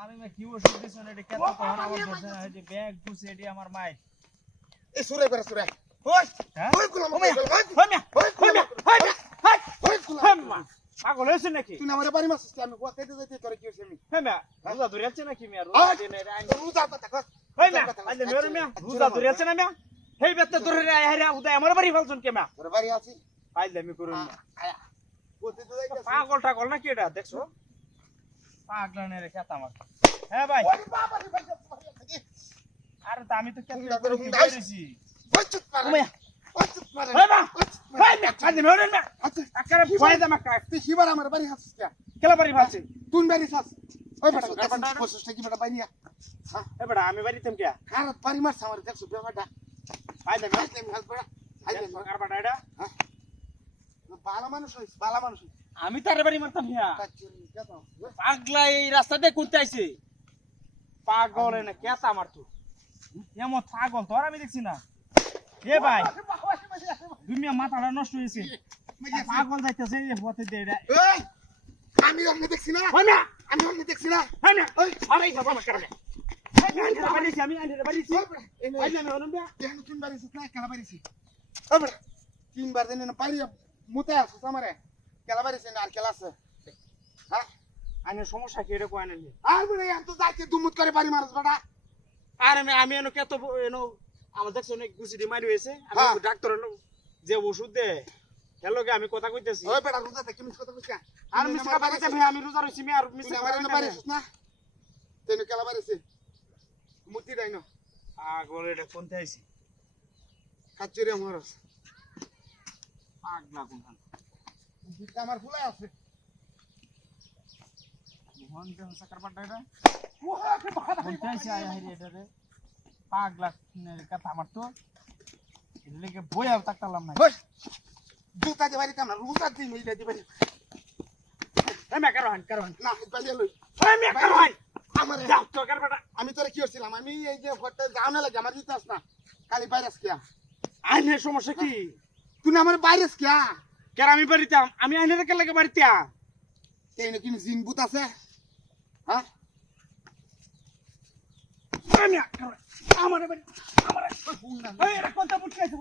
আমি মা কি ওষুধ দিছেন এটা কত তখন আমার ধরছে না এই যে ব্যাগ গুছে এডি আমার মাই এই সুরে করে সুরে ওই হ্যাঁ ওই গুলাম ওই মা পাগল হইছ নাকি তুই আমারে বাড়ি মারছিস আমি কোথায় যাইতে তোরে কি হইছে আমি হ্যাঁ মা রোজা ধরে আছে নাকি মিয়া রোজা দিনে আই রোজা কথা কস হই মা আইলে মেরে মিয়া রোজা ধরে আছে না মিয়া হেই বেতে ধরে আই হারে উদয় আমার বাড়ি ফেলছন কে মা তোর বাড়ি আছি আইলে আমি করুন না আয়া কোথায় যাইতে পাগল টাগল নাকি এটা দেখছো পাগলানে রে খেতা আমার হ্যাঁ ভাই ওরে বাবা রে ভাই আরে তা আমি তো কেটে করে কি করেছি ওই চুপ মার ওই চুপ মার হই মা হই মা আইলে মেরে মিয়া আচ্ছা আকারে ভয় দে মাকা তুই হিবার আমার বাড়ি হাসছিস কে কেলা বাড়ি ভালছে তুই বাড়ি হাস ওই বেটা বসছিস কি বেটা বাইনিয়া হ্যাঁ এ বড় আমি বাড়িতেম কে খারাপ বাড়ি মারছ আমার দেখছো বেটা আইলে মা আমি হাস বেটা আইলে সরকার বাড়া এটা হ্যাঁ বালা মানুষ হইছ বালা মানুষ আমি তারে বাড়ি মারতাম মিয়া কাচ্চুরি কেন পাগলা এই রাস্তাতে কোনতে আইছে পাগল না কেতা মারতো এমন পাগল তো আর আমি দেখছি না এ ভাই দুনিয়া মাথাটা নষ্ট হয়েছে পাগল যাইতেছে এই পথে দিয়ে এটা এই আমি ওকে দেখছি না হয় না আমি ওকে দেখছি না হয় না ওই আরে বাবা আমার কারণে আমি আইনে বাড়িছি আইলে আমি হলাম বে কেন তিন বাড়ি না কেলা বাড়িছি ওই বেটা তিনবার দিন না পারি মুতে আসছ আমারে কেলা বাড়িছি না আর কেলা আছে হ্যাঁ আইনের সমস্যা কি এটা কয় না আর বলে এত যাইতে দুমুত করে বাড়ি মারছ বেটা আর আমি এনো কত এনো আমার দেখছো অনেক গুছিটি মারি হয়েছে আমি হ্যাঁ। ডাক্তার যে ওষুধ দে হেলোকে আমি কথা কইতেছি ওই বেটা রোজা থেকে মিস কথা কইছ আর মিসকা বাড়িতে ভাই আমি রোজা রইছি আমি আর তুই মিসকা আমারে না বাড়িছ না তেনে কেলা বাড়িছি মুতি ডাইনো পাগল এটা কোনতে আইছি কাচ্চুরি আমারস পাগলা কোনখান আমার ফুলাই আছে মোহন দেহ সাকার পাটা এটা কোনতে আইছি আয় হাই এটা রে পাগলা কথা আমার তো এটা লেগে বইয়া তাকতালাম না ওই জুতা দি বাড়িতে আমরা রোজা দিন মিলে দি বাড়ি এ মে কারো হান না বাড়ি লই এ মে কারো হান আমারে যাও তো কার পাটা আমি তোরে কি করছিলাম আমি এই যে ফটো যাও না লাগে আমার দিতাস না কালি বাইরেস কিয়া আইনের সমস্যা কি তুই আমার বাইরেস কিয়া কেন আমি বাড়িতে আমি আইনের কে লাগে বাড়িতে তেনে কি জিন বুত আছে হ্যাঁ আমি আমার বাড়ি আমার এই এটা কোনটা বুঝাইছে